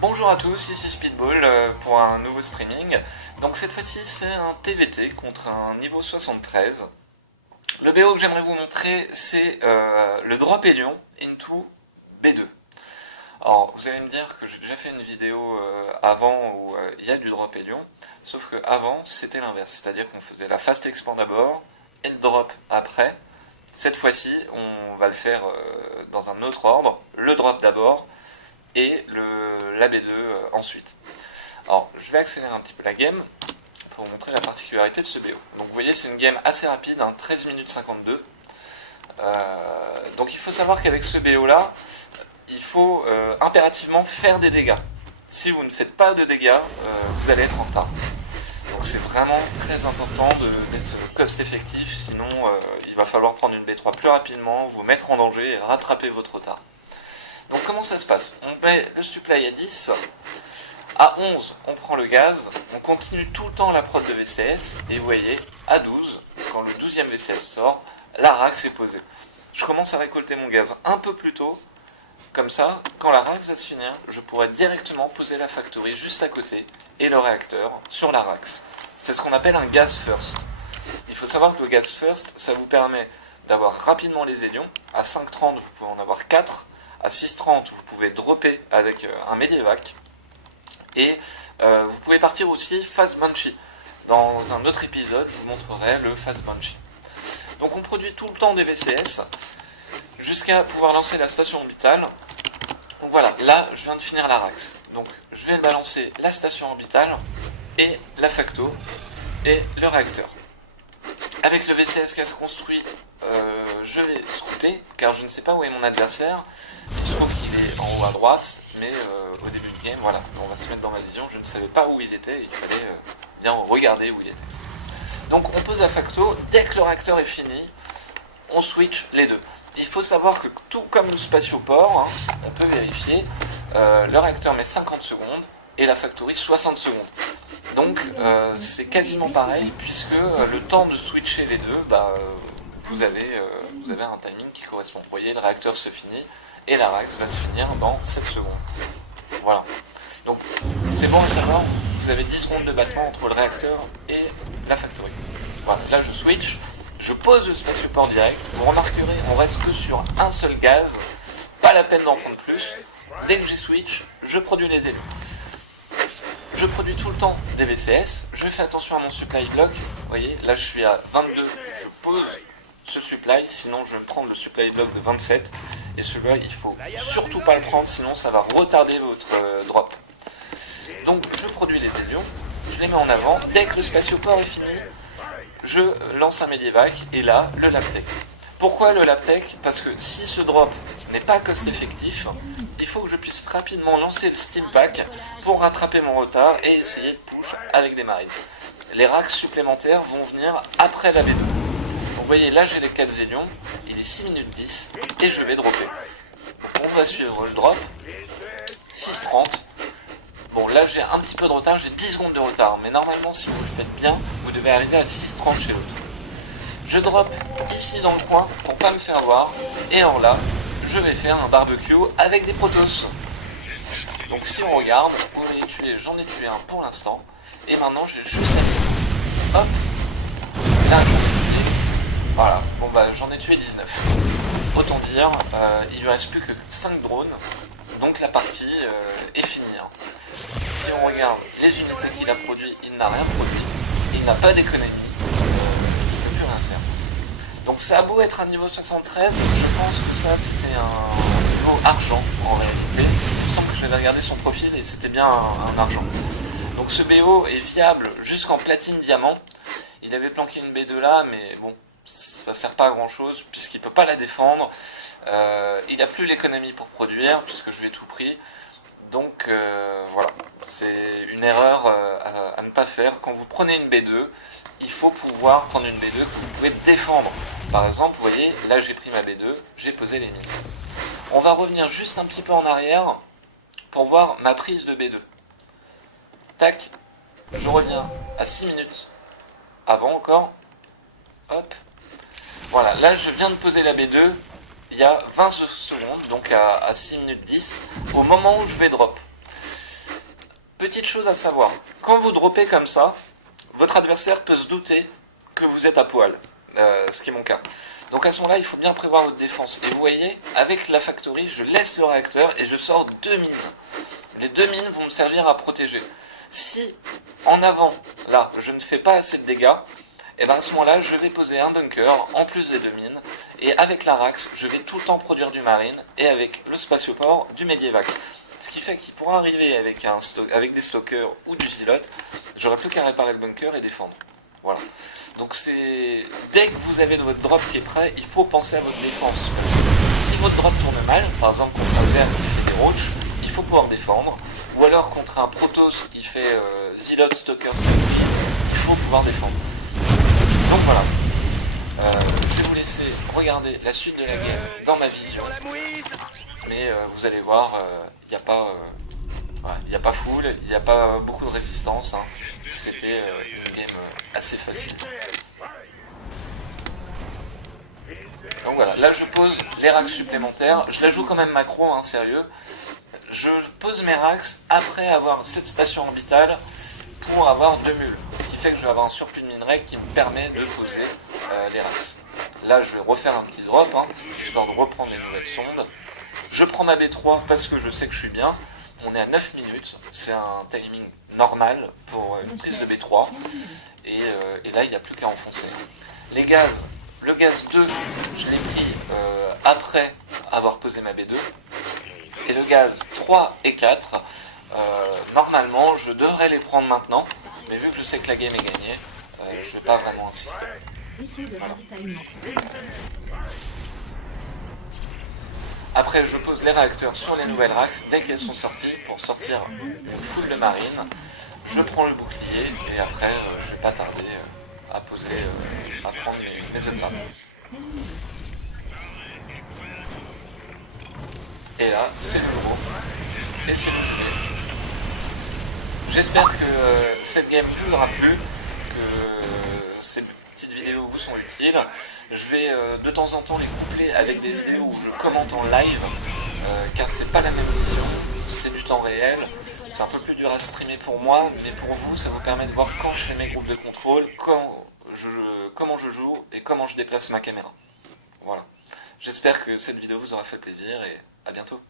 Bonjour à tous, ici Speedball pour un nouveau streaming. Donc cette fois-ci c'est un TVT contre un niveau 73. Le BO que j'aimerais vous montrer c'est le drop Hélion into B2. Alors vous allez me dire que j'ai déjà fait une vidéo avant où il y a du drop Hélion, sauf que avant c'était l'inverse, c'est-à-dire qu'on faisait la fast expand d'abord et le drop après. Cette fois-ci on va le faire dans un autre ordre, le drop d'abord et la B2 ensuite. Alors je vais accélérer un petit peu la game pour vous montrer la particularité de ce BO. Donc vous voyez c'est une game assez rapide, 13 minutes 52. Donc il faut savoir qu'avec ce BO là, il faut impérativement faire des dégâts. Si vous ne faites pas de dégâts, vous allez être en retard. Donc c'est vraiment très important d'être cost effectif, sinon il va falloir prendre une B3 plus rapidement, vous mettre en danger et rattraper votre retard. Donc comment ça se passe? On met le supply à 10, à 11 on prend le gaz, on continue tout le temps la prod de VCS, et vous voyez, à 12, quand le 12e VCS sort, la rax est posée. Je commence à récolter mon gaz un peu plus tôt, comme ça, quand la rax va se finir, je pourrai directement poser la factory juste à côté, et le réacteur sur la rax. C'est ce qu'on appelle un gas first. Il faut savoir que le gas first, ça vous permet d'avoir rapidement les hélions, à 5,30 vous pouvez en avoir 4, à 6,30 vous pouvez dropper avec un Medivac et vous pouvez partir aussi Fast Banshee. Dans un autre épisode je vous montrerai le Fast Banshee. Donc on produit tout le temps des VCS jusqu'à pouvoir lancer la station orbitale. Donc voilà, là je viens de finir la rax. Donc je vais balancer la station orbitale et la facto et le réacteur. Avec le VCS qui a se construit, je vais scouter, car je ne sais pas où est mon adversaire. Il se trouve qu'il est en haut à droite, mais au début du game, voilà, on va se mettre dans ma vision, je ne savais pas où il était, il fallait bien regarder où il était. Donc on pose la facto, dès que le réacteur est fini, on switch les deux. Il faut savoir que tout comme le spatioport, on peut vérifier, le réacteur met 50 secondes et la factory 60 secondes. Donc c'est quasiment pareil, puisque le temps de switcher les deux, vous avez un timing qui correspond. Vous voyez, le réacteur se finit et la rax va se finir dans 7 secondes. Voilà. Donc c'est bon à savoir, vous avez 10 secondes de battement entre le réacteur et la factory. Voilà, là je switch, je pose le spatioport direct, vous remarquerez, on reste que sur un seul gaz, pas la peine d'en prendre plus. Dès que j'ai switch, je produis les élus. Je produis tout le temps des VCS, je fais attention à mon supply block, vous voyez, là je suis à 22, je pose ce supply, sinon je prends le supply block de 27, et celui-là il faut surtout pas le prendre, sinon ça va retarder votre drop. Donc je produis les hélions, je les mets en avant, dès que le spatioport est fini, je lance un Medivac, et là le Labtech. Pourquoi le Labtech? Parce que si ce drop n'est pas cost effectif, il faut que je puisse rapidement lancer le Steel Pack pour rattraper mon retard et essayer de push avec des marines. Les racks supplémentaires vont venir après la B2. Donc vous voyez, là j'ai les 4 zélions, il est 6 minutes 10 et je vais dropper. Donc on va suivre le drop, 6,30. Bon là j'ai un petit peu de retard, j'ai 10 secondes de retard, mais normalement si vous le faites bien, vous devez arriver à 6,30 chez l'autre. Je drop ici dans le coin pour pas me faire voir, et alors là, je vais faire un barbecue avec des Protoss. Donc si on regarde, j'en ai tué un pour l'instant, et maintenant j'ai juste à hop, là j'en ai tué, voilà, bon j'en ai tué 19. Autant dire, il lui reste plus que 5 drones, donc la partie est finie. Si on regarde les unités qu'il a produites, il n'a rien produit, il n'a pas d'économie, il ne peut plus rien faire. Donc ça a beau être un niveau 73, je pense que ça c'était un niveau argent en réalité. Il me semble que je l'avais regardé son profil et c'était bien un argent. Donc ce BO est viable jusqu'en platine diamant. Il avait planqué une B2 là, mais bon, ça sert pas à grand chose puisqu'il peut pas la défendre. Il n'a plus l'économie pour produire puisque je lui ai tout pris. Donc voilà, c'est une erreur à ne pas faire. Quand vous prenez une B2, il faut pouvoir prendre une B2 que vous pouvez défendre. Par exemple, vous voyez, là j'ai pris ma B2, j'ai posé les mines. On va revenir juste un petit peu en arrière pour voir ma prise de B2. Tac, je reviens à 6 minutes avant encore, hop. Voilà, là je viens de poser la B2, il y a 20 secondes, donc à 6 minutes 10, au moment où je vais drop. Petite chose à savoir, quand vous droppez comme ça, votre adversaire peut se douter que vous êtes à poil, ce qui est mon cas. Donc à ce moment-là, il faut bien prévoir votre défense. Et vous voyez, avec la factory, je laisse le réacteur et je sors 2 mines. Les 2 mines vont me servir à protéger. Si, en avant, là, je ne fais pas assez de dégâts, et bien à ce moment-là, je vais poser un bunker, en plus des 2 mines, et avec la Rax, je vais tout le temps produire du marine, et avec le spatioport, du médiévac. Ce qui fait qu'il pourra arriver avec des stockers ou du zilote, j'aurai plus qu'à réparer le bunker et défendre. Voilà. Donc c'est dès que vous avez votre drop qui est prêt, il faut penser à votre défense. Parce que si votre drop tourne mal, par exemple contre un Zerg qui fait des roaches, il faut pouvoir défendre. Ou alors contre un Protoss qui fait Zealot, Stalker, Sentries, il faut pouvoir défendre. Donc voilà. Je vais vous laisser regarder la suite de la game dans ma vision. Mais vous allez voir, il n'y a pas... il n'y a pas full, il n'y a pas beaucoup de résistance, hein. C'était une game assez facile. Donc voilà, là je pose les racks supplémentaires, je la joue quand même macro, hein, sérieux. Je pose mes racks après avoir cette station orbitale pour avoir 2 mules. Ce qui fait que je vais avoir un surplus de minerai qui me permet de poser les racks. Là je vais refaire un petit drop, hein, histoire de reprendre les nouvelles sondes. Je prends ma B3 parce que je sais que je suis bien. On est à 9 minutes, c'est un timing normal pour une prise de B3. Et là, il n'y a plus qu'à enfoncer. Les gaz, le gaz 2, je l'ai pris après avoir posé ma B2. Et le gaz 3 et 4, normalement, je devrais les prendre maintenant. Mais vu que je sais que la game est gagnée, je ne vais pas vraiment insister. Voilà. Après, je pose les réacteurs sur les nouvelles racks dès qu'elles sont sorties pour sortir une foule de marine. Je prends le bouclier et après, je vais pas tarder à poser, à prendre mes upgrades. Et là, c'est le gros et c'est le GG. J'espère que cette game vous aura plu, que ces petites vidéos vous sont utiles. Je vais de temps en temps les coupler avec des vidéos où je commente en live, car c'est pas la même vision, c'est du temps réel, c'est un peu plus dur à streamer pour moi, mais pour vous ça vous permet de voir quand je fais mes groupes de contrôle, comment je joue et comment je déplace ma caméra. Voilà. J'espère que cette vidéo vous aura fait plaisir et à bientôt.